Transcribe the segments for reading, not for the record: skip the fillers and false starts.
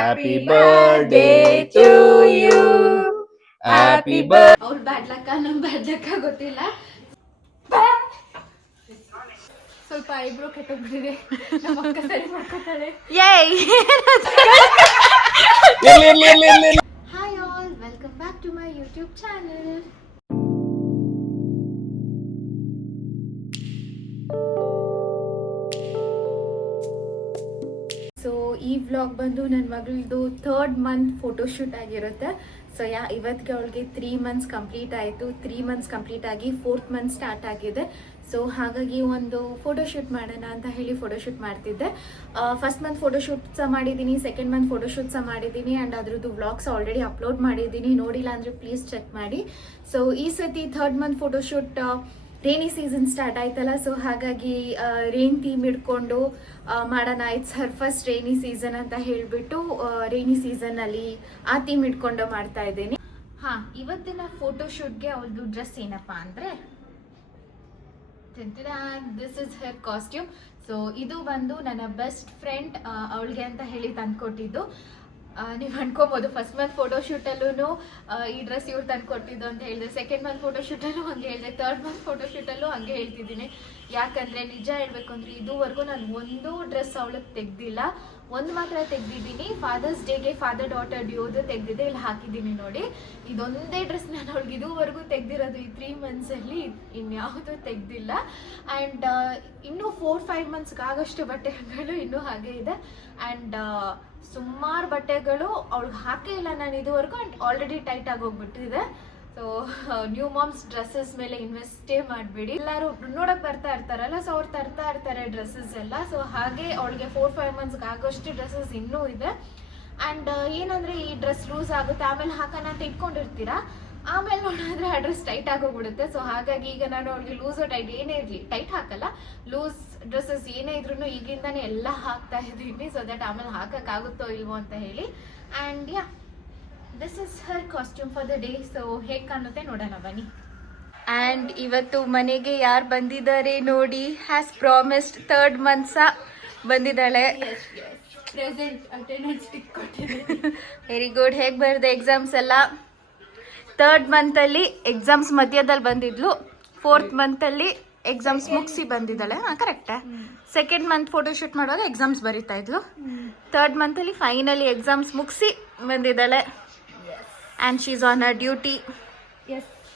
Happy birthday to you. Happy birthday. ಅವ್ರ ಬ್ಯಾಡ್ ಲಕ್ಕ ನಮ್ ಬ್ಯಾಡ್ ಲಕ್ಕ ಗೊತ್ತಿಲ್ಲ. ಸ್ವಲ್ಪ ಐಬ್ರೋ ಕೆಟ್ಟೋಗ್ಬಿಟ್ಟಿದೆ. ನಮ್ಮ ಅಕ್ಕ ಸರಿ ಮಾಡ್ಕೊತಾಳೆ. Hi all, welcome back to my YouTube channel. So ಈ ವ್ಲಾಗ್ ಬಂದು ನನ್ನ ಮಗಳದು 3rd ಮಂತ್ ಫೋಟೋಶೂಟ್ ಆಗಿರುತ್ತೆ. ಸೊ ಇವತ್ತಿಗೆ ಅವಳಿಗೆ 3 months ಕಂಪ್ಲೀಟ್ ಆಯಿತು. 3 months ಕಂಪ್ಲೀಟ್ ಆಗಿ 4th ಮಂತ್ ಸ್ಟಾರ್ಟ್ ಆಗಿದೆ. ಸೊ ಹಾಗಾಗಿ ಒಂದು ಫೋಟೋಶೂಟ್ ಮಾಡೋಣ ಅಂತ ಹೇಳಿ ಫೋಟೋಶೂಟ್ ಮಾಡ್ತಿದ್ದೆ. ಫಸ್ಟ್ ಮಂತ್ ಫೋಟೋಶೂಟ್ ಸಹ ಮಾಡಿದ್ದೀನಿ, ಸೆಕೆಂಡ್ ಮಂತ್ ಫೋಟೋಶೂಟ್ ಸಹ ಮಾಡಿದ್ದೀನಿ ಆ್ಯಂಡ್ ಅದ್ರದ್ದು ವ್ಲಾಗ್ಸ್ ಆಲ್ರೆಡಿ ಅಪ್ಲೋಡ್ ಮಾಡಿದ್ದೀನಿ. ನೋಡಿಲ್ಲ ಅಂದರೆ ಪ್ಲೀಸ್ ಚೆಕ್ ಮಾಡಿ. ಸೊ ಈ ಸತಿ 3rd month photoshoot rainy season start ಆಯ್ತಲ್ಲ, ಸೊ ಹಾಗಾಗಿ ರೇನ್ ಥೀಮ್ ಇಟ್ಕೊಂಡು ಮಾಡೋಣ. It's Har first rainy season ಅಂತ ಹೇಳಿಬಿಟ್ಟು ರೇನಿ ಸೀಸನಲ್ಲಿ ಆ ಥೀಮ್ ಇಟ್ಕೊಂಡು ಮಾಡ್ತಾ ಇದ್ದೀನಿ. ಇವತ್ತಿನ ಫೋಟೋಶೂಟ್ಗೆ ಅವ್ರದ್ದು ಡ್ರೆಸ್ ಏನಪ್ಪಾ ಅಂದರೆ this is Har costume. So ಇದು ಬಂದು ನನ್ನ ಬೆಸ್ಟ್ ಫ್ರೆಂಡ್ ಅವಳಿಗೆ ಅಂತ ಹೇಳಿ ತಂದ್ಕೊಟ್ಟಿದ್ದು. ನೀವು ಅನ್ಕೋಬೋದು ಫಸ್ಟ್ ಮಂತ್ ಫೋಟೋಶೂಟಲ್ಲೂ ಈ ಡ್ರೆಸ್ ಇವ್ರು ತಂದು ಕೊಟ್ಟಿದ್ದು ಅಂತ ಹೇಳಿದೆ, ಸೆಕೆಂಡ್ ಮಂತ್ ಫೋಟೋಶೂಟಲ್ಲೂ ಹಂಗೆ ಹೇಳಿದೆ, 3rd ಮಂತ್ ಫೋಟೋಶೂಟಲ್ಲೂ ಹಂಗೆ ಹೇಳ್ತಿದ್ದೀನಿ. ಯಾಕಂದರೆ ನಿಜ ಹೇಳಬೇಕು ಅಂದರೆ ಇದುವರೆಗೂ ನಾನು ಒಂದು ಡ್ರೆಸ್ ಅವಳಿಗೆ ತೆಗ್ದಿಲ್ಲ. ಒಂದು ಮಾತ್ರ ತೆಗ್ದಿದ್ದೀನಿ, ಫಾದರ್ಸ್ ಡೇಗೆ ಫಾದರ್ ಡಾಟರ್ ಡ್ಯೂದು ತೆಗ್ದಿದ್ದೆ, ಇಲ್ಲಿ ಹಾಕಿದ್ದೀನಿ ನೋಡಿ. ಇದೊಂದೇ ಡ್ರೆಸ್ ನಾನು ಅವಳಿಗೆ ಇದುವರೆಗೂ ತೆಗ್ದಿರೋದು ಈ 3 ಮಂತ್ಸಲ್ಲಿ, ಇನ್ಯಾವುದೂ ತೆಗ್ದಿಲ್ಲ. ಆ್ಯಂಡ್ ಇನ್ನೂ 4-5 ಮಂತ್ಸ್ಗೆ ಆಗಷ್ಟು ಬಟ್ಟೆಗಳು ಇನ್ನೂ ಹಾಗೆ ಇದೆ. ಆ್ಯಂಡ್ ಸುಮಾರು ಬಟ್ಟೆಗಳು ಅವಳಿಗೆ ಹಾಕೇ ಇಲ್ಲ ನಾನು ಇದುವರೆಗೂ, ಆ್ಯಂಡ್ ಆಲ್ರೆಡಿ ಟೈಟ್ ಆಗಿ ಹೋಗ್ಬಿಟ್ಟಿದೆ. ಸೊ ನ್ಯೂ ಮಾಮ್ಸ್ ಡ್ರೆಸ್ಸಸ್ ಮೇಲೆ ಇನ್ವೆಸ್ಟೇ ಮಾಡಬೇಡಿ. ಎಲ್ಲರೂ ನೋಡೋಕೆ ಬರ್ತಾ ಇರ್ತಾರಲ್ಲ, ಸೊ ಅವ್ರು ತರ್ತಾ ಇರ್ತಾರೆ ಡ್ರೆಸ್ಸಸ್ ಎಲ್ಲ. ಸೊ ಹಾಗೆ ಅವಳಿಗೆ 4-5 ಮಂತ್ಸ್ಗೆ ಆಗೋಷ್ಟು ಡ್ರೆಸ್ಸಸ್ ಇನ್ನೂ ಇದೆ. ಆ್ಯಂಡ್ ಏನಂದರೆ ಈ ಡ್ರೆಸ್ ಲೂಸ್ ಆಗುತ್ತೆ, ಆಮೇಲೆ ಹಾಕೋಣ ಅಂತ ಇಟ್ಕೊಂಡಿರ್ತೀರಾ, ಆಮೇಲೆ ನೋಡಿದ್ರೆ ಆ ಡ್ರೆಸ್ ಟೈಟ್ ಆಗೋಗ್ಬಿಡುತ್ತೆ. ಸೊ ಹಾಗಾಗಿ ಈಗ ನಾನು ಅವಳಿಗೆ ಲೂಸು ಟೈಟ್ ಏನೇ ಇರಲಿ, ಟೈಟ್ ಹಾಕಲ್ಲ, ಲೂಸ್ ಡ್ರೆಸ್ಸಸ್ ಏನೇ ಇದ್ರೂ ಈಗಿಂದಾನೇ ಎಲ್ಲ ಹಾಕ್ತಾ ಇದ್ದೀನಿ, ಸೊ ದಟ್ ಆಮೇಲೆ ಹಾಕೋಕ್ಕಾಗುತ್ತೋ ಇಲ್ವೋ ಅಂತ ಹೇಳಿ. And this is Har costume for the day. So ಹೇಗೆ ಕಾಣುತ್ತೆ ನೋಡೋಣ ಬನ್ನಿ. ಆ್ಯಂಡ್ ಇವತ್ತು ಮನೆಗೆ ಯಾರು ಬಂದಿದ್ದಾರೆ ನೋಡಿ, ಹ್ಯಾಸ್ ಪ್ರಾಮಿಸ್ಡ್ 3rd ಮಂತ್ ಸಹ ಬಂದಿದ್ದಾಳೆ. ಪ್ರೆಸೆಂಟ್ ಅಟೆಂಡೆನ್ಸ್ ಟಿಕ್ ಕೊಟ್ಟಿದ್ದೀನಿ. Very good. ಹೇಗೆ ಬರೆದೆ ಎಕ್ಸಾಮ್ಸ್ ಎಲ್ಲ? 3rd ಮಂತಲ್ಲಿ ಎಕ್ಸಾಮ್ಸ್ ಮಧ್ಯದಲ್ಲಿ ಬಂದಿದ್ಲು, 4th ಮಂತಲ್ಲಿ ಎಕ್ಸಾಮ್ಸ್ ಮುಗಿಸಿ ಬಂದಿದ್ದಾಳೆ. ಕರೆಕ್ಟಾ? 2nd ಮಂತ್ ಫೋಟೋಶೂಟ್ ಮಾಡುವಾಗ ಎಕ್ಸಾಮ್ಸ್ ಬರೀತಾ ಇದ್ಲು, 3rd ಮಂತಲ್ಲಿ ಫೈನಲಿ ಎಕ್ಸಾಮ್ಸ್ ಮುಗಿಸಿ ಬಂದಿದ್ದಾಳೆ. And she is on her duty.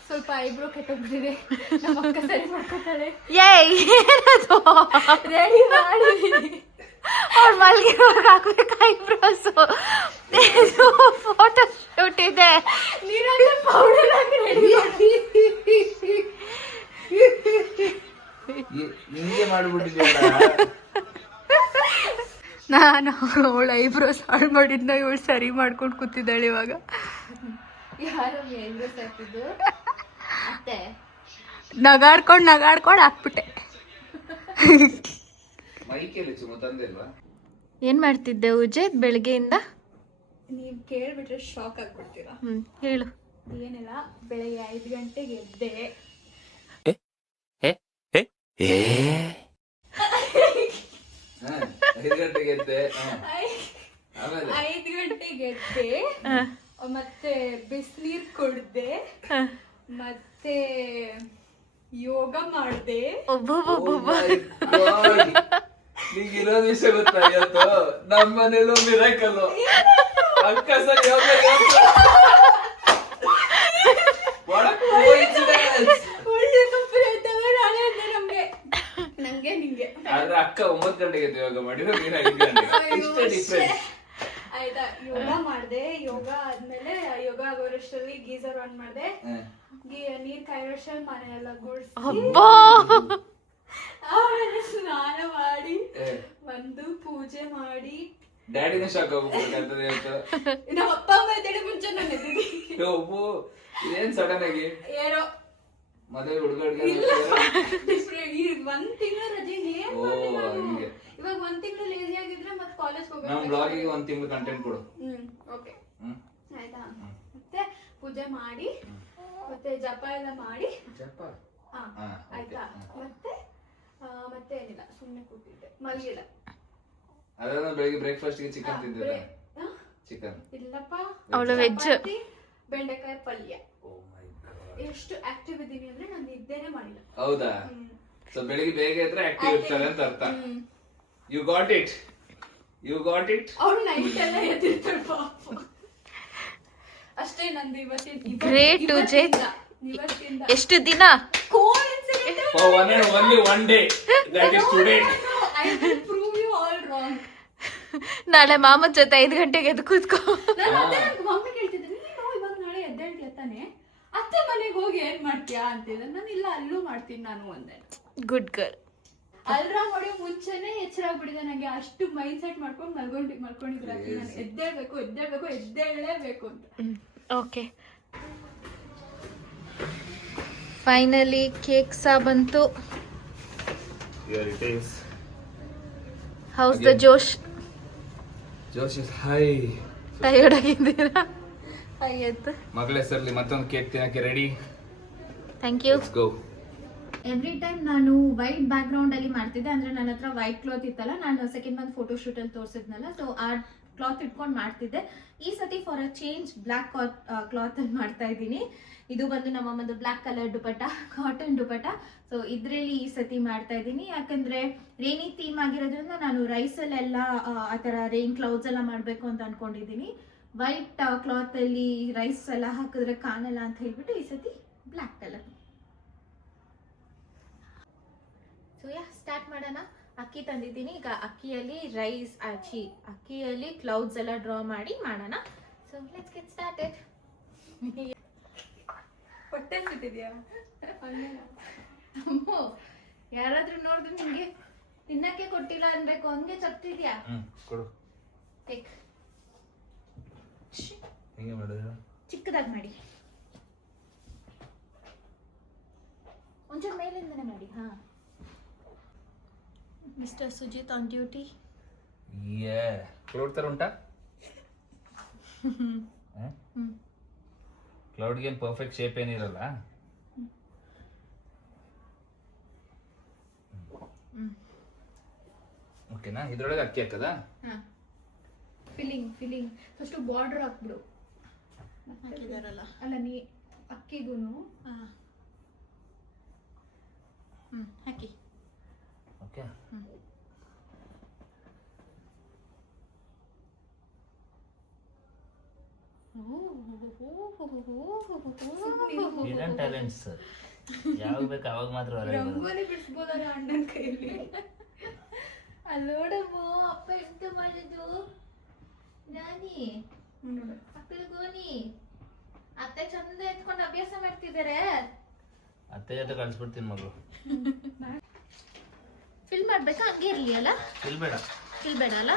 ಸ್ವಲ್ಪ ಐಬ್ರೋ ಕೆಟ್ಟೋಗ್ಬಿಟ್ಟಿದೆ, ನಮ್ಮ ಅಕ್ಕ ಸರಿ ಮಾಡ್ಕೊತಾಳೆ. ರೆಡಿ ಮಾಡಿದ್ದೀನಿ, ಅವ್ರು ಮಲ್ಗಿರೋರ್ಗೆ ಹಾಕ್ಬೇಕು ಐಬ್ರೋಸು. ಫೋಟೋ ಶೂಟ್ ಇದೆ, ಪೌಡರ್ ಹಾಕಿ ರೆಡಿ ನಾನು ಅವಳು ಐಬ್ರೋಸ್ ಹಾಳು ಮಾಡಿದ್ನ ಇವಳು ಸರಿ ಮಾಡ್ಕೊಂಡು ಕೂತಿದ್ದಾಳೆ. ಇವಾಗ ಯಾರು ಐಬ್ರೋಸ್ ಹಾಕಿದ್ದು? ಅತ್ತೆ ನಗಾಡ್ಕೊಂಡು ಹಾಕ್ಬಿಟ್ಟೆ. ಏನ್ ಮಾಡ್ತಿದ್ದೆ ಉಜೇತ್ ಬೆಳಗ್ಗೆಯಿಂದ? ನೀವು ಕೇಳ್ಬಿಟ್ರೆ ಶಾಕ್ ಆಗ್ಬಿಡ್ತೀರಾ. ಹೇಳು. ಏನಿಲ್ಲ, ಬೆಳಗ್ಗೆ 5 ಗಂಟೆಗೆ ಎದ್ದೆ. 5 ಗಂಟೆಗೆ ಎದ್ದೆ, ಮತ್ತೆ ಬಿಸಿನೀರ್ ಕುಡ್ದೆ, ಮತ್ತೆ ಯೋಗ ಮಾಡ್ದೆ. ನಿಂಗೆ ಇನ್ನೊಂದು ವಿಷಯ ಗೊತ್ತಾ? ಇವತ್ತು ನಮ್ಮ ಮನೇಲೂ ಮಿರಾಕಲ್. ಅಕ್ಕ ಸರ್ ಯೋಗ ನಂಗೆ ನಿಂಗೆ ಆದ್ರೆ ಅಕ್ಕ 9 ಗಂಟೆಗೆ ಯೋಗ ಮಾಡಿರೋ, ನೀನು 5 ಗಂಟೆಗೆ. ಇಷ್ಟೇ ಡಿಫ್ರೆನ್ಸ್ ಆಯ್ತಾ? ಯೋಗ ಮಾಡ್ದೆ, ಯೋಗ ಆದ್ಮೇಲೆ ಯೋಗ ಆಗೋರಷ್ಟರಲ್ಲಿ ಗೀಸರ್ ಆನ್ ಮಾಡ್ದೆ, ನೀರ್ ಕಾಯೋಷ್ಟರಲ್ಲಿ ಮನೆಯೆಲ್ಲ ಗುಡ್ಸಿ, ಆಮೇಲೆ ಸ್ನಾನ ಮಾಡಿ ಒಂದು ಪೂಜೆ ಮಾಡಿ. ಡ್ಯಾಡಿನ ಶಾಕ್ ಹೋಗ್ಬಿಡ್ತದೆ. ನಮ್ಮ ಅಪ್ಪ ಅಮ್ಮ ಎದ್ದೇಳಿ ಮುಂಚೆ ನಾನು ಎದ್ದಿದ್ದೀನಿ. ಇದೇನ್ ಸಡನ್ ಆಗಿ ಏನೋ ಮದುವೆ ಹುಡುಗ ಒಂದ್ ತಿಂಗಳು ರಜೆ ಇವಾಗ 1 ತಿಂಗಳು ಲೇಜಿ ಆಗಿದ್ರೆ ಮತ್ತೆ ಕಾಲೇಜ್ ಹೋಗ್ಬೇಕು. ನಮ್ಮ ಬ್ಲಾಗಿಗೆ 1 ತಿಂಗಳು ಕಂಟೆಂಟ್ ಕೊಡು. ಓಕೆ ಆಯ್ತಾ? ಮತ್ತೆ ಪೂಜೆ ಮಾಡಿ, ಮತ್ತೆ ಜಪ ಎಲ್ಲ ಮಾಡಿ, ಆಯ್ತಾ? ಮತ್ತೆ ಏನಿಲ್ಲ, ಸುಮ್ಮನೆ ಕೂತಿದ್ದೆ, ಮಲಗಿಲ್ಲ. ಅದಾದ ಬೆಳಿಗ್ಗೆ ಬ್ರೇಕ್ಫಾಸ್ಟ್ ಗೆ ಚಿಕನ್ ತಿಂದಿದ್ದೆ. ಚಿಕನ್. ಇಲ್ಲಪ್ಪ, ಅವಳು ವೆಜ್. ಚಪಾತಿ, ಬೆಂಡೆಕಾಯಿ ಪಲ್ಯ. Oh my God. ಎಷ್ಟು ಆಕ್ಟಿವ್ ಇದ್ದೀನಿ ಅಂದ್ರೆ ನಾನು ನಿದ್ದೆನೇ ಮಾಡಿಲ್ಲ. ಹೌದಾ? ಸೊ ಬೆಳಿಗ್ಗೆ ಬೇಗ ಇದ್ರೆ ಆಕ್ಟಿವ್ ಇರ್ತಾರೆ ಅಂತ ಅರ್ಥ. You got it. ಅವಳು ನೈಟ್ ಎಲ್ಲ ಎದ್ದಿರ್ತಾಳೆ ಪಾಪ. ಅಷ್ಟೇ ನಂದು ಇವತ್ತಿನ Great to Jake. ಇವತ್ತಿಂದ ಎಷ್ಟು ದಿನ? coincidence. For one and only one day. That is today. I will prove you all wrong. ನಾಳೆ ಮಾಮನ್ ಜೊತೆ 5 ಗಂಟೆಗೆ ಎದ್ದು ಕೂತ್ಕೋ. ನಾನು ಅದೇ ನನ್ನ ಮಮ್ಮಿ ಕೇಳ್ತಿದ್ದೆ, ನೀನು ಇವಾಗ ನಾಳೆ ಎದ್ದೇಳ್ತೀಯ ತಾನೆ, ಅತ್ತೆ ಮನೆಗೆ ಹೋಗಿ ಏನ್ ಮಾಡ್ತೀಯಾ ಅಂತಿದ್ದೆ. ನಾನು ಇಲ್ಲ, ಅಲ್ಲೂ ಮಾಡ್ತೀನಿ ನಾನು ಒಂದೇ. Good girl. ಅಲ್ರಾಮ್ ಹೊಡೆಯೋ ಮುಂಚೆನೆ ಎಚ್ಚರ ಆಗ್ಬಿಟ್ಟಿದೆ ನಂಗೆ. ಅಷ್ಟು ಮೈಂಡ್ ಸೆಟ್ ಮಾಡ್ಕೊಂಡು ಮಲ್ಕೊಂಡಿದ್ರೆ ನಾನು ಎದ್ದೇಳಲೇಬೇಕು ಅಂತ. ಓಕೆ, ಫೈನಲಿ ಕೇಕ್ ಸಹ ಬಂತು. Here it is. How's the josh? Josh is high. Tired ಆಗಿದ್ದೀರಾ? ಆಯ್ತು, ಮಗಳ ಹೆಸರಲ್ಲಿ ಮತ್ತೊಂದು ಕೇಕ್ ತಿನ್ನಕ್ಕೆ ready. Thank you. Let's go. Every time ನಾನು ವೈಟ್ ಬ್ಯಾಕ್ ಗ್ರೌಂಡ್ ಅಲ್ಲಿ ಮಾಡ್ತಿದ್ದೆ. ಅಂದ್ರೆ ನನ್ನ ಹತ್ರ ವೈಟ್ ಕ್ಲಾತ್ ಇತ್ತಲ್ಲ, ನಾನು ಸೆಕೆಂಡ್ ಮಂತ್ ಫೋಟೋ ಶೂಟ್ ಅಲ್ಲಿ ತೋರಿಸಿದ್ನಲ್ಲ, ಸೊ ಆ ಕ್ಲಾತ್ ಇಟ್ಕೊಂಡು ಮಾಡ್ತಿದ್ದೆ. ಈ ಸತಿ for a change black cloth ಅಲ್ಲಿ ಮಾಡ್ತಾ ಇದ್ದೀನಿ. ಇದು ಬಂದು ನಮ್ಮಮ್ಮದು ಬ್ಲ್ಯಾಕ್ ಕಲರ್ ದುಪಟ್ಟ, ಕಾಟನ್ ದುಪಟ್ಟ. ಸೊ ಇದ್ರಲ್ಲಿ ಈ ಸತಿ ಮಾಡ್ತಾ ಇದ್ದೀನಿ, ಯಾಕಂದ್ರೆ ರೇನಿ ಥೀಮ್ ಆಗಿರೋದ್ರಿಂದ ನಾನು ರೈಸಲ್ಲೆಲ್ಲ ಆ ಥರ ರೈನ್ ಕ್ಲೌಡ್ಸ್ ಎಲ್ಲ ಮಾಡಬೇಕು ಅಂತ ಅನ್ಕೊಂಡಿದ್ದೀನಿ. ವೈಟ್ ಕ್ಲಾತ್ ಅಲ್ಲಿ ರೈಸ್ ಎಲ್ಲ ಹಾಕಿದ್ರೆ ಕಾಣಲ್ಲ ಅಂತ ಹೇಳ್ಬಿಟ್ಟು ಈ ಸತಿ ಬ್ಲ್ಯಾಕ್ ಕಲರ್. ಸೊ ಸ್ಟಾರ್ಟ್ ಮಾಡೋಣ. ಅಕ್ಕಿ ತಂದಿದ್ದೀನಿ. ಈಗ ಅಕ್ಕಿಯಲ್ಲಿ ಅಕ್ಕಿಯಲ್ಲಿ ಕ್ಲೌಡ್ಸ್ ಎಲ್ಲ ಡ್ರಾ ಮಾಡಿ ಮಾಡೋಣ. So let's get started. ಹೊಟ್ಟೆ ಸಿಟ್ಟಿದ್ಯಾ? ಅಮ್ಮೋ, ಯಾರಾದ್ರೂ ನೋಡಿದ್ರೆ ನಿಮ್ಗೆ ತಿನ್ನಕ್ಕೆ ಕೊಟ್ಟಿಲ್ಲ ಅನ್ಬೇಕು, ಹಂಗೆ ಚಪ್ತಿದ್ಯಾ? ಕೊಡು. ಟೇಕ್. ಹೆಂಗೆ ಮಾಡೋದು? ಚಿಕ್ಕದಾಗಿ ಮಾಡಿ, ಒಂಚೂರು ಮೇಲಿಂದನೇ ಮಾಡಿ. ಹಾ, mister Sujith on duty. Cloud ತರ ಉಂಟಾ? ಕ್ಲೌಡ್ಗೆ ಏನು ಪರ್ಫೆಕ್ಟ್ ಶೇಪ್ ಏನಿರಲ್ಲ. ಓಕೆನಾ? ಇದ್ರೊಳಗೆ ಅಕ್ಕಿ ಹಾಕದ? ಹಾ, ಫಿಲ್ಲಿಂಗ್ ಫಸ್ಟ್ ಬಾರ್ಡರ್ ಹಾಕ್ಬಿಡು. ಹಾಕಿದಾರಲ್ಲ ಅಲ್ಲ, ನೀ ಅಕ್ಕಿಗೂನು ಹಾಕಿ. ಓಕೆ. ಹಿಡನ್ ಟ್ಯಾಲೆಂಟ್ಸ್ ಯಾವಾಗ ಬೇಕು ಅವಾಗ ಮಾತ್ರ ರಂಗೋಲಿ ಬಿಡಿಸ್ಬೋದಲ್ಲ ಅಣ್ಣನ ಕೈಯಲ್ಲಿ. ಅಲ್ಲೋಡಮ್ಮ, ಅಪ್ಪ ಎಂತ ಮಾಡಿದ್ದು ನಾನಿ ಮಕ್ಕಳಿಗೋನಿ ಅತ್ತೆ ಚಂದ ಎತ್ಕೊಂಡು ಅಭ್ಯಾಸ ಮಾಡ್ತಿದ್ದಾರೆ. ಅತ್ತೆ ಜೊತೆ ಕಳ್ಸ್ಬಿಡ್ತೀನಿ ಮಗಳು. ಫಿಲ್ ಮಾಡ್ಬೇಕಾ? ಹಂಗೆ ಇರ್ಲಿ ಅಲ್ಲ? ಫಿಲ್ ಬೇಡ ಅಲ್ಲ?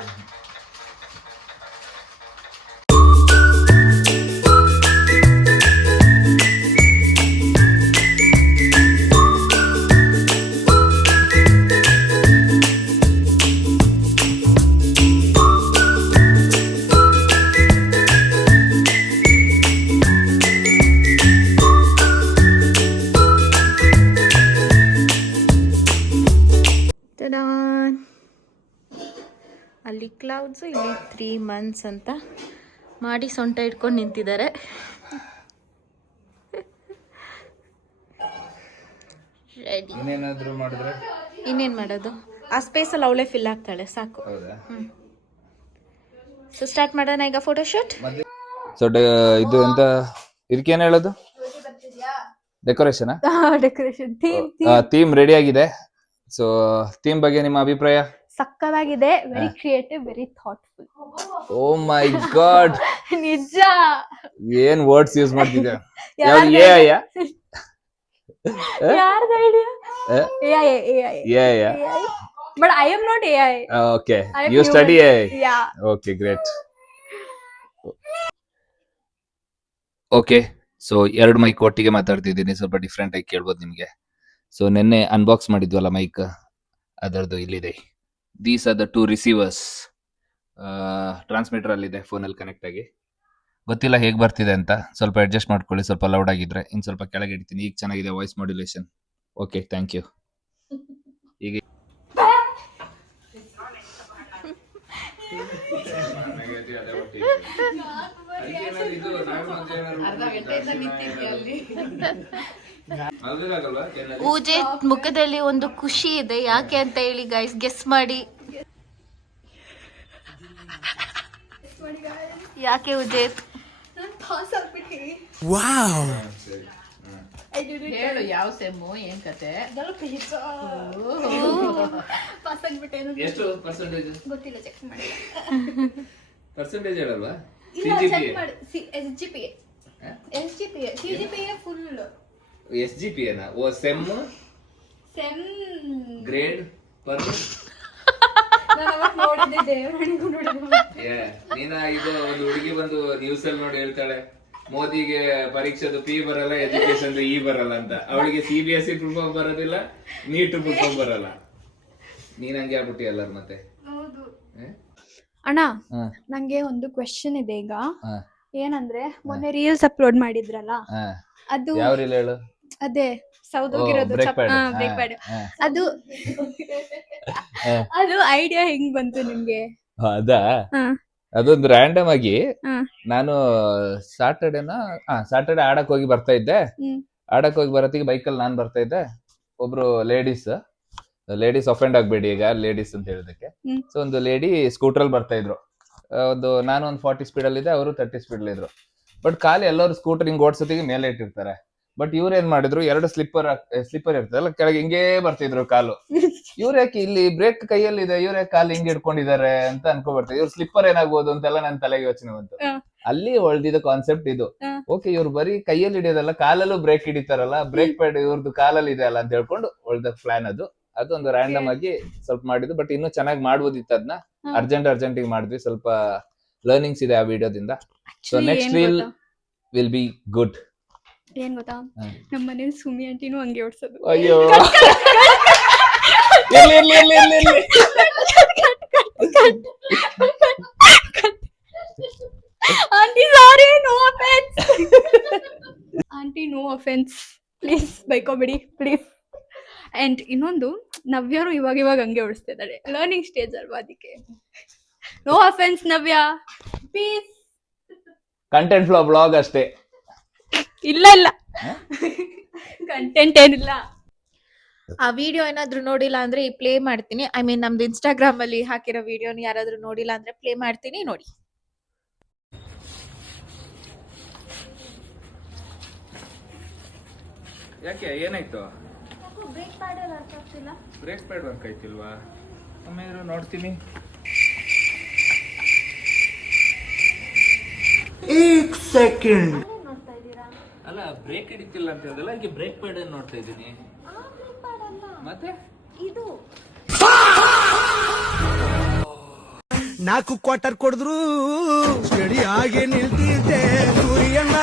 ಅಲ್ಲಿ ಕ್ಲೌಡ್ಸು, ಇಲ್ಲಿ 3 months ಅಂತ ಮಾಡಿ ಸೊಂಟ ಇಟ್ಕೊಂಡು ನಿಂತಿದ್ದಾರೆ. ರೆಡಿ. ಇನ್ನೇನಾದ್ರೂ ಮಾಡಿದ್ರೆ ಇನ್ನೇನು ಮಾಡೋದು? ಆ ಸ್ಪೇಸಲ್ಲಿ ಅವಳೇ ಫಿಲ್ ಆಗ್ತಾಳೆ, ಸಾಕು. ಹೌದಾ? ಸೊ ಸ್ಟಾರ್ಟ್ ಮಾಡೋಣ ಈಗ ಫೋಟೋಶೂಟ್. ಸೊ ಇದು ಎಂತ, ಇದಕ್ಕೇನು ಹೇಳೋದು? ಡೆಕೋರೇಷನ್. ಡೆಕೋರೇಷನ್ ಥೀಮ್ ರೆಡಿ ಆಗಿದೆ. ಸೊ ಥೀಮ್ ಬಗ್ಗೆ ನಿಮ್ಮ ಅಭಿಪ್ರಾಯ? ಸಕ್ಕದಾಗಿದೆ. Very creative, very thoughtful. Oh my god, ನಿಜ. ಏನ್ ವರ್ಡ್ಸ್ ಯೂಸ್ ಮಾಡ್ತಿದ್ದೆ? ಯಾರ್ದು idea? AI. But I am not AI. Okay, I am you human. study AI. Yeah. Okay, great. Okay, so 2 mic ಒಟ್ಟಿಗೆ ಮಾತಾಡ್ತಿದ್ದೀನಿ. ಸ್ವಲ್ಪ ಡಿಫ್ರೆಂಟ್ ಆಗಿ ಕೇಳ್ಬೋದು ನಿಮಗೆ. ಸೊ ನಿನ್ನೆ ಅನ್ಬಾಕ್ಸ್ ಮಾಡಿದ್ವಲ್ಲ ಮೈಕ್, ಅದರದ್ದು ಇಲ್ಲಿದೆ. These are the 2 receivers. Transmitter ಅಲ್ಲಿದೆ, ಫೋನಲ್ಲಿ ಕನೆಕ್ಟ್ ಆಗಿ. ಗೊತ್ತಿಲ್ಲ ಹೇಗೆ ಬರ್ತಿದೆ ಅಂತ, ಸ್ವಲ್ಪ ಅಡ್ಜಸ್ಟ್ ಮಾಡ್ಕೊಳ್ಳಿ. ಸ್ವಲ್ಪ ಲೌಡ್ ಆಗಿದ್ರೆ ಇನ್ನು ಸ್ವಲ್ಪ ಕೆಳಗೆ ಇಡ್ತೀನಿ. ಈಗ ಚೆನ್ನಾಗಿದೆ voice modulation. Okay, thank you. ಈಗ ಉಜೇತ್ ಮುಖದಲ್ಲಿ ಒಂದು ಖುಷಿ ಇದೆ, ಯಾಕೆ ಅಂತ ಹೇಳಿ ಗೈಸ್ ಗೆಸ್ ಮಾಡಿ. ಯಾಕೆ ಉಜೇತ್? ಹೇಳು ಯಾವ ಸೆಮ್ಮು ಏನ್ ಕತೆ? ಎಷ್ಟು ಪರ್ಸೆಂಟೇಜ್ ಗೊತ್ತಿಲ್ಲ, ಚೆಕ್ ಮಾಡಿ. ಪರ್ಸೆಂಟೇಜ್ ಹೇಳಲ್ವಾ? SGPA full. SGPA ನಾ? ಓ ಸೆಮ್ ಗ್ರೇಡ್ ಪರ್ ನೀನ ಇದು ಒಂದು ಹುಡುಗಿ ಬಂದು ನ್ಯೂಸ್ ಅಲ್ಲಿ ನೋಡಿ ಹೇಳ್ತಾಳೆ, ಮೋದಿಗೆ ಪರೀಕ್ಷೆದು ಪಿ ಬರಲ್ಲ, ಎಜುಕೇಶನ್ ಇ ಬರಲ್ಲ ಅಂತ. ಅವಳಿಗೆ CBSE ಫುಲ್ ಫಾರ್ಮ್ ಬರೋದಿಲ್ಲ, ನೀಟ್ ಫುಲ್ ಫಾರ್ಮ್ ಬರಲ್ಲ. ನೀನ್ ಹಂಗೆ ಆಗ್ಬಿಟ್ಟಿ ಎಲ್ಲಾರು ಮತ್ತೆ. ಅಣ್ಣ, ನಂಗೆ ಒಂದು ಕ್ವೆಶ್ಚನ್ ಇದೆ ಈಗ. ಏನಂದ್ರೆ ಮೊನ್ನೆ ರೀಲ್ಸ್ ಅಪ್ಲೋಡ್ ಮಾಡಿದ್ರಲ್ಲ, ಅದು ಯಾವ ರೀಲ್ ಹೇಳು? ಅದೇ ಸೌದೋಗಿರೋದು brake pad. Break pad. ಅದು ಅದು ಐಡಿಯಾ ಹೆಂಗ್ ಬಂತು ನಿಮ್ಗೆ? ಅದಾ, ಅದೊಂದು ರ್ಯಾಂಡಮ್ ಆಗಿ ನಾನು ಸಾಟರ್ಡೆ ಆಡಕ್ ಹೋಗಿ ಬರ್ತಾ ಇದ್ದೆ. ಆಡಕ್ ಹೋಗಿ ಬರತ್ತಿಗೆ ಬೈಕಲ್ಲಿ ನಾನ್ ಬರ್ತಾ ಇದ್ದೆ. ಒಬ್ರು ಲೇಡೀಸ್ ಅಫೆಂಡ್ ಆಗ್ಬೇಡಿ ಈಗ ಲೇಡೀಸ್ ಅಂತ ಹೇಳೋದಕ್ಕೆ. ಸೊ ಒಂದು ಲೇಡಿ ಸ್ಕೂಟರ್ ಅಲ್ಲಿ ಬರ್ತಾ ಇದ್ರು. ನಾನು ಒಂದು 40 ಸ್ಪೀಡ್ ಅಲ್ಲಿ ಇದ್ದೆ, ಅವರು 30 ಸ್ಪೀಡ್ ಅಲ್ಲಿ ಇದ್ರು. ಬಟ್ ಕಾಲು ಎಲ್ಲರೂ ಸ್ಕೂಟರ್ ಹಿಂಗ್ ಓಡಿಸೋತಿಗೆ ಮೇಲೆ ಇಟ್ಟಿರ್ತಾರೆ. ಬಟ್ ಇವ್ರು ಏನ್ ಮಾಡಿದ್ರು, 2 ಸ್ಲಿಪ್ಪರ್ ಇರ್ತದಲ್ಲ ಕೆಳಗೆ, ಹಿಂಗೇ ಬರ್ತಿದ್ರು ಕಾಲು. ಇವ್ರ ಯಾಕೆ ಇಲ್ಲಿ ಬ್ರೇಕ್ ಕೈಯಲ್ಲಿ ಇದೆ, ಇವ್ರ ಯಾಕೆ ಕಾಲು ಹಿಂಗೆ ಹಿಡ್ಕೊಂಡಿದ್ದಾರೆ ಅಂತ ಅನ್ಕೋಬರ್ತಾರೆ. ಇವ್ರ ಸ್ಲಿಪ್ಪರ್ ಏನಾಗ್ಬೋದು ಅಂತೆಲ್ಲ ನನ್ನ ತಲೆಗೆ ಯೋಚನೆ ಬಂತು. ಅಲ್ಲಿ ಹೊಳ್ದಿದ್ದ ಕಾನ್ಸೆಪ್ಟ್ ಇದು. ಓಕೆ, ಇವ್ರು ಬರೀ ಕೈಯಲ್ಲಿ ಹಿಡಿಯೋದಲ್ಲ, ಕಾಲಲ್ಲೂ ಬ್ರೇಕ್ ಹಿಡಿತಾರಲ್ಲ, ಬ್ರೇಕ್ ಪ್ಯಾಡ್ ಇವ್ರದ್ದು ಕಾಲಲ್ಲಿ ಇದೆ ಅಲ್ಲ ಅಂತ ಹೇಳ್ಕೊಂಡು ಹೊಳ್ದ ಪ್ಲಾನ್ ಅದು. ಅದೊಂದು ರ್ಯಾಂಡಮ್ ಆಗಿ ಸ್ವಲ್ಪ ಮಾಡಿದ್ದು. ಬಟ್ ಇನ್ನೂ ಚೆನ್ನಾಗಿ ಮಾಡ್ಬೋದಿತ್ತು ಅದನ್ನ. ಅರ್ಜೆಂಟ್ ಮಾಡಿದ್ವಿ. ಸ್ವಲ್ಪ ಲರ್ನಿಂಗ್ಸ್ ಇದೆ ಆ ವಿಡಿಯೋದಿಂದ. So next reel will be good. ಏನ್ ಗೊತ್ತಾ, ನಮ್ಮ ಮನೇಲಿ ಸುಮಿ ಆಂಟಿನೂ ಹಂಗೆ ಓಡ್ಸೋದು. ಅಯ್ಯೋ, aunty sorry, no offence aunty, no offence please, ಬೈಕೋಬೇಡಿ ಪ್ಲೀಸ್. ಅಂಡ್ ಇನ್ನೊಂದು, ನವ್ಯಾರು ಇವಾಗ ಹಂಗೆ ಓಡಿಸ್ತಾ ಇದ್ದಾಳೆ, ಲರ್ನಿಂಗ್ ಸ್ಟೇಜ್ ಅಲ್ವಾ, ಅದಕ್ಕೆ no offence Navya please. Content flow blog ಅಷ್ಟೇ. ಇಲ್ಲ ಕಂಟೆಂಟ್ ಏನಿಲ್ಲ. ಆ ವಿಡಿಯೋ ಏನಾದ್ರು ನೋಡಿಲ್ಲ ಅಂದ್ರೆ ಈ ಪ್ಲೇ ಮಾಡ್ತೀನಿ. ಐ ಮೀನ್ ನಮ್ದು ಇನ್ಸ್ಟಾಗ್ರಾಮ್ ಅಲ್ಲಿ ಹಾಕಿರೋ ವಿಡಿಯೋನ ಯಾರಾದ್ರೂ ನೋಡಿಲ್ಲ ಅಂದ್ರೆ ಪ್ಲೇ ಮಾಡ್ತೀನಿ, ನೋಡಿ. ಯಾಕೆ, ಏನಾಯ್ತು? ಬ್ರೇಕ್ ಪ್ಯಾಡ್ ವರ್ಕ್ ಆಯ್ತಿಲ್ವಾ? ಆಮೇಲೆ ನೋಡ್ತೀನಿ. ಅಲ್ಲ, ಬ್ರೇಕ್ ಹಿಡಿತಿಲ್ಲ ಅಂತ ಹೇಳಿದಲ್ಲ, ಅದಕ್ಕೆ ಬ್ರೇಕ್ ಪ್ಯಾಡ್ ನೋಡ್ತಾ ಇದ್ದೀನಿ. ಮತ್ತೆ ಇದು 4 ಕ್ವಾರ್ಟರ್ ಕೊಡಿದ್ರು ಸ್ಟಡಿ ಆಗಿ ನಿಲ್ತಿದ್ದೆ ಸೂರ್ಯಣ್ಣ.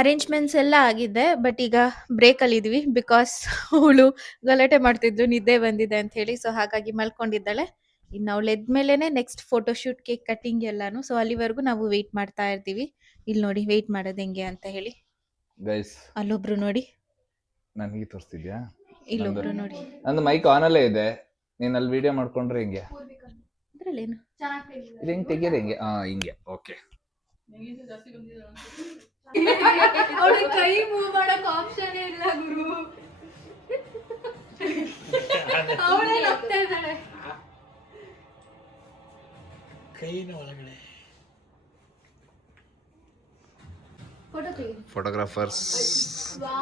ಅರೇಂಜ್ಮೆಂಟ್ಸ್ ಎಲ್ಲ ಆಗಿದೆ. ಬಟ್ ಈಗ ಬ್ರೇಕ್ ಅಲ್ಲಿ ಇದೀವಿ, ಬಿಕಾಸ್ ಅವಳು ಗಲಾಟೆ ಮಾಡ್ತಿದ್ದು ನಿದ್ದೆ ಬಂದಿದೆ ಅಂತ ಹೇಳಿ. ಸೊ ಹಾಗಾಗಿ ಮಲ್ಕೊಂಡಿದ್ದಾಳೆ. ಇನ್ನು ಅವಳು ಎದ್ಮೇಲೆನೆ next photo shoot, cake cutting ಎಲ್ಲಾನು. ಸೊ ಅಲ್ಲಿವರೆಗೂ ನಾವು ವೆಯ್ಟ್ ಮಾಡ್ತಾ ಇರ್ತೀವಿ. ಇಲ್ಲಿ ನೋಡಿ ವೆಯ್ಟ್ ಮಾಡೋದು ಹೆಂಗೆ ಅಂತ ಹೇಳಿ. ಗೈಸ್, ಅಲ್ಲೊಬ್ರು ನೋಡಿ, ನನಗೆ ತೋರಿಸ್ತಿದ್ಯಾ? ಇಲ್ಲೊಬ್ರು ನೋಡಿ. ನಂದು ಮೈಕ್ ಆನ್ ಅಲ್ಲೇ ಇದೆ. ನೀನ್ ಅಲ್ಲಿ ವಿಡಿಯೋ ಮಾಡ್ಕೊಂಡ್ರೆ ಹಿಂಗೆ, ಇದ್ರಲ್ಲೇನು ಇದು ಹಿಂಗೆ ತೆಗಿಯೋದು ಹೆಂಗೆ? ಹಿಂಗೆ. ಓಕೆ, ಅವಳು ಕೈ ಮೂವ್ ಮಾಡಕ್ ಆಪ್ಷನ್ ಇಲ್ಲ ಗುರು. ಅವಳೇ ನಗ್ತಾ ಇದ್ದಾಳೆ. ಕೈನ ಒಳಗಡೆ ಫೋಟೋ ತೆಗಿ. ಫೋಟೋಗ್ರಾಫರ್ಸ್. ಬಾ.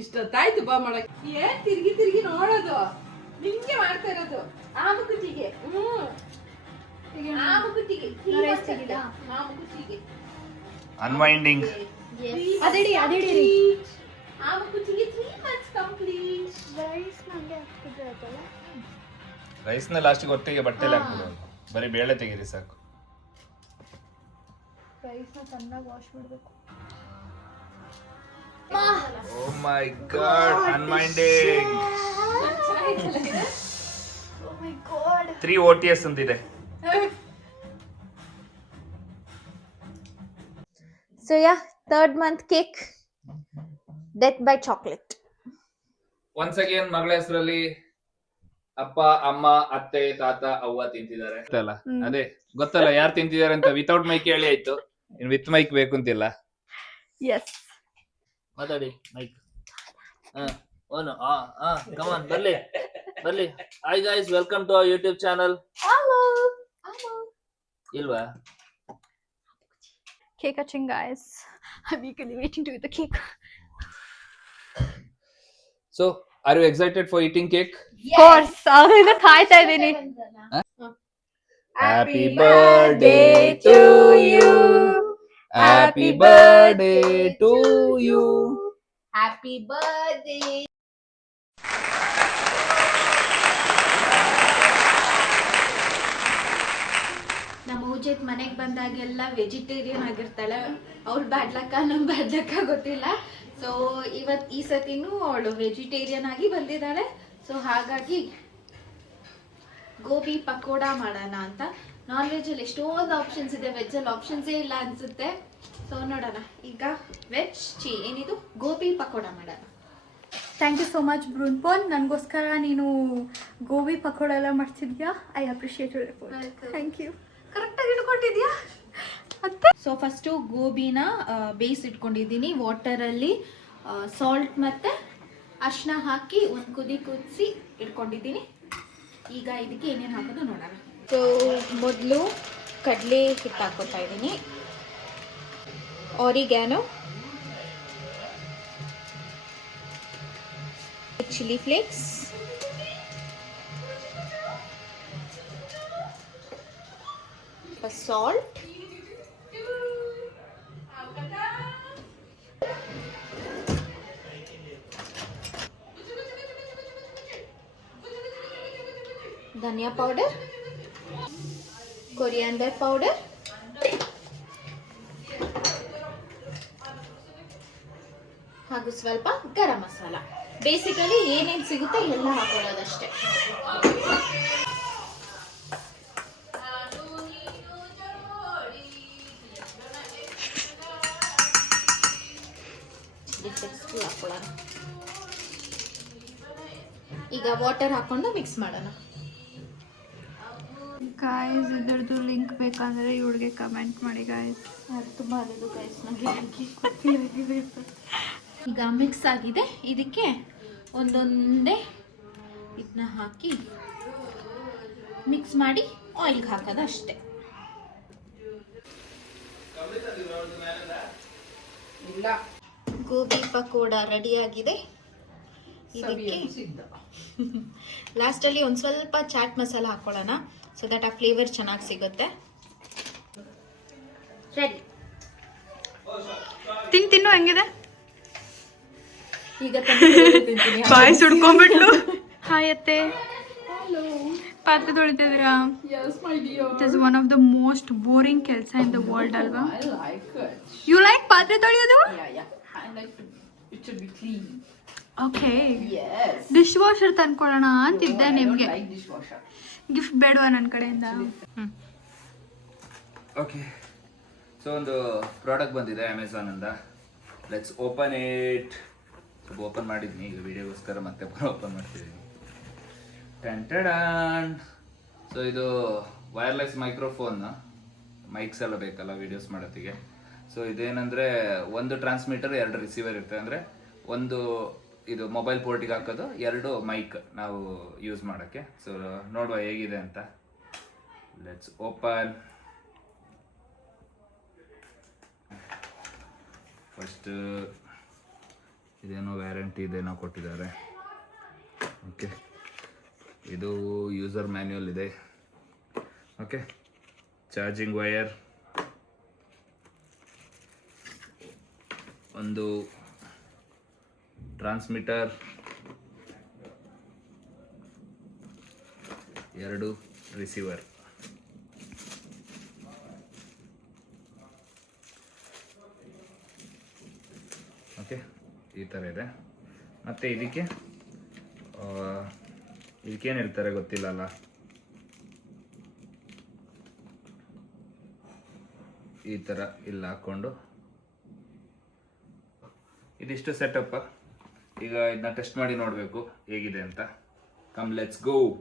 ಇಷ್ಟೊತ್ತಾಯ್ತು ಬಾ ಮಾಡಕ್. ಏನ್ ತಿರ್ಗಿ ನೋಡೋದು, ನಿಂಗೆ ಮಾಡ್ತಾ ಇರೋದು. ಆ ಮುಕುಚಿಗೆ ಅನ್ವೈಂಡಿಂಗ್. ಅದೇಡಿ ಆ ಮುಕುಚಿಗೆ 3 months ಕಂಪ್ಲೀಟ್. ರೈಸ್ನ ಲಾಸ್ಟಿಗೆ ಒಟ್ಟಿಗೆ ಬಟ್ಟೆಲಿ ಹಾಕ್ಬಿಡೋದು. ಬರೀ ಬೇಳೆ ತೆಗೀರಿ ಸಾಕು. ರೈಸ್ನ ಚೆನ್ನಾಗಿ ವಾಶ್ ಮಾಡಬೇಕು. ಓ my god, unwinding. O my god. 3 OTS ಅಂತಿದೆ. So yeah, 3rd month cake, death by chocolate. Once again ಮಗಳ ಹೆಸರಲ್ಲಿ ಅಪ್ಪ ಅಮ್ಮ ಅತ್ತೆ ತಾತ ಅವ್ವ ತಿಂತಿದ್ದಾರೆ ಅಲ್ಲ ಅದೇ ಗೊತ್ತಲ್ಲ ಯಾರು ತಿಂತಿದ್ದಾರೆ ಅಂತ ವಿತೌಟ್ ಮೈಕ್ ಹೇಳಿ ಆಯ್ತು ಇನ್ ವಿತ್ ಮೈಕ್ ಬೇಕು ಅಂತಿಲ್ಲ ಎಸ್ ಮಾತಾಡಿ ಮೈಕ್ ಓನು ಕಮಾನ್ ಬರ್ಲಿ ಬರ್ಲಿ. Hi guys, welcome to our YouTube channel. ಇಲ್ವಾ? Cake catching, guys. I'm eagerly waiting to eat the cake. So are you excited for eating cake? Of course, ಆಗಿಂದ ಕಾಯ್ತಾ ಇದ್ದೀನಿ. Happy birthday to you, happy birthday to you. Happy birthday. ನಮ್ಮ ಊಜೆತ್ ಮನೆಗೆ ಬಂದಾಗೆಲ್ಲ vegetarian ಆಗಿರ್ತಾಳೆ. ಅವಳು ಬ್ಯಾಡ್ಲಕ್ಕ ನಮ್ಮ ಬ್ಯಾಡ್ಲಕ್ಕ ಗೊತ್ತಿಲ್ಲ. ಸೊ ಈ ಸತಿನೂ ಅವಳು ವೆಜಿಟೇರಿಯನ್ ಆಗಿ ಬಂದಿದ್ದಾಳೆ. ಸೊ ಹಾಗಾಗಿ ಗೋಬಿ ಪಕೋಡ ಮಾಡೋಣ ಅಂತ. ನಾನ್ ವೆಜ್ ಅಲ್ಲಿ ಎಷ್ಟೊಂದು ಆಪ್ಷನ್ಸ್ ಇದೆ, ವೆಜ್ ಅಲ್ಲಿ ಆಪ್ಷನ್ಸೇ ಇಲ್ಲ ಅನ್ಸುತ್ತೆ. ಸೊ ನೋಡೋಣ, ಈಗ ಏನಿದು ಗೋಬಿ ಪಕೋಡ ಮಾಡೋಣ. ಥ್ಯಾಂಕ್ ಯು ಸೋ ಮಚ್ ಬ್ರೂನ್ಪೋನ್, ನನಗೋಸ್ಕರ ನೀನು ಗೋಬಿ ಪಕೋಡ ಎಲ್ಲ ಮಾಡ್ತಿದ್ಯಾ. I appreciate your effort. Thank you. ಕರೆಕ್ಟಾಗಿ ಇಟ್ಕೊಟ್ಟಿದ್ಯಾ. ಸೊ ಫಸ್ಟು ಗೋಬಿನ ಬೇಯಿಸಿಟ್ಕೊಂಡಿದ್ದೀನಿ. ವಾಟರಲ್ಲಿ ಸಾಲ್ಟ್ ಮತ್ತು ಅರಿಶಿನ ಹಾಕಿ ಒಂದು ಕುದಿಸಿ ಇಟ್ಕೊಂಡಿದ್ದೀನಿ. ಈಗ ಇದಕ್ಕೆ ಏನೇನು ಹಾಕೋದು ನೋಡೋಣ. ಸೊ ಮೊದಲು ಕಡಲೆ ಹಿಟ್ಟು ಹಾಕೋತಾ ಇದ್ದೀನಿ, ಆರಿಗ್ಯಾನೋ, ಚಿಲ್ಲಿ ಫ್ಲೇಕ್ಸ್, ಸಾಲ್ಟ್, ಧನಿಯಾ ಪೌಡರ್, ಕೊರಿಯಾಂಡರ್ ಪೌಡರ್, ಹಾಗೂ ಸ್ವಲ್ಪ ಗರಂ ಮಸಾಲ. ಬೇಸಿಕಲಿ ಏನೇನು ಸಿಗುತ್ತೆ ಎಲ್ಲ ಹಾಕೊಳ್ಳೋದಷ್ಟೇ. ಈಗ ವಾಟರ್ ಹಾಕೊಂಡು ಮಿಕ್ಸ್ ಮಾಡೋಣ. ಗಾಯ್ಸ್, ಇದರದ್ದು ಲಿಂಕ್ ಬೇಕಂದ್ರೆ ಇವಳಿಗೆ ಕಮೆಂಟ್ ಮಾಡಿ ಗಾಯ್ಸ್. ಅದು ತುಂಬ ಹಳೆದು ಗೈಸ್, ನನಗೆ ಈಗ ಮಿಕ್ಸ್ ಆಗಿದೆ. ಇದಕ್ಕೆ ಒಂದೊಂದೇ ಇದನ್ನ ಹಾಕಿ ಮಿಕ್ಸ್ ಮಾಡಿ ಆಯಿಲ್ಗೆ ಹಾಕೋದು ಅಷ್ಟೇ. ಇಲ್ಲ ಗೋಬಿ ಪಕೋಡ ರೆಡಿಯಾಗಿದೆ. ಇದಕ್ಕೆ ಲಾಸ್ಟಲ್ಲಿ ಒಂದು ಸ್ವಲ್ಪ ಚಾಟ್ ಮಸಾಲ ಹಾಕೊಳ್ಳೋಣ, ಸೊ ದಟ್ ಆ ಫ್ಲೇವರ್ ಚೆನ್ನಾಗಿ ಸಿಗುತ್ತೆ. ರೆಡಿ. ತಿನ್ನು ಹೆಂಗಿದೆ? ಈಗ ಬಾಯಿ ಸುಡ್ಕೊಂಡ್ಬಿಟ್ಲು. ಹಾಯ್ ಅತ್ತೆ, ಪಾತ್ರೆ ತೊಳಿತಿದ್ದೀರಾ? yes my dear, it is one of the most boring ಕೆಲಸ ಇನ್ ದ ವರ್ಲ್ಡ್ ಅಲ್ವಾ? I like it. You like ಪಾತ್ರೆ ತೊಳೆಯೋದು? Yeah, I like it should be clean. Okay, Yes, dish washer ತಂದ್ಕೊಳ್ಳೋಣ ಅಂತಿದ್ದೆ I don't ನಿಮ್ಗೆ. like dishwasher. Gift ಬೇಡವಾ ನನ್ನ ಕಡೆಯಿಂದ? ಓಕೆ, ಸೊ ಒಂದು ಪ್ರಾಡಕ್ಟ್ ಬಂದಿದೆ ಅಮೆಝಾನ್ ಇಂದ. Let's open it. ಓಪನ್ ಮಾಡಿದ್ನಿ, ಈಗ ವಿಡಿಯೋಗೋಸ್ಕರ ಮತ್ತೆ ಓಪನ್ ಮಾಡ್ತಿದ್ದೀನಿ. ಟೆಂಟಡಾನ್. ಸೊ ಇದು ವೈರ್ಲೆಸ್ ಮೈಕ್ರೋಫೋನ್. ಮೈಕ್ಸ್ ಎಲ್ಲ ಬೇಕಲ್ಲ ವಿಡಿಯೋಸ್ ಮಾಡೋತ್ತಿಗೆ. ಸೊ ಇದೇನಂದರೆ ಒಂದು ಟ್ರಾನ್ಸ್ಮಿಟರ್, 2 ರಿಸೀವರ್ ಇರ್ತದೆ. ಅಂದರೆ ಒಂದು ಇದು ಮೊಬೈಲ್ ಪೋರ್ಟಿಗೆ ಹಾಕೋದು, 2 ಮೈಕ್ ನಾವು ಯೂಸ್ ಮಾಡೋಕ್ಕೆ. ಸೊ ನೋಡುವ ಹೇಗಿದೆ ಅಂತ. Let's open. ಫಸ್ಟ್ ಇದೇನೋ ವ್ಯಾರಂಟಿ ಇದೇನೋ ಕೊಟ್ಟಿದ್ದಾರೆ. ಓಕೆ, ಇದು ಯೂಸರ್ ಮ್ಯಾನ್ಯುಯಲ್ ಇದೆ. ಓಕೆ, ಚಾರ್ಜಿಂಗ್ ವೈರ್, ಒಂದು ಟ್ರಾನ್ಸ್ಮಿಟರ್, 2 ರಿಸೀವರ್. ಓಕೆ, ಈ ಥರ ಇದೆ. ಮತ್ತು ಇದಕ್ಕೇನು ಹೇಳ್ತಾರೆ ಗೊತ್ತಿಲ್ಲಲ್ಲ. ಈ ಥರ ಇಲ್ಲಿ ಹಾಕ್ಕೊಂಡು ಇದಿಷ್ಟು ಸೆಟಪ್. ಈಗ ಇದನ್ನ ಟೆಸ್ಟ್ ಮಾಡಿ ನೋಡಬೇಕು ಹೇಗಿದೆ ಅಂತ. Come let's go.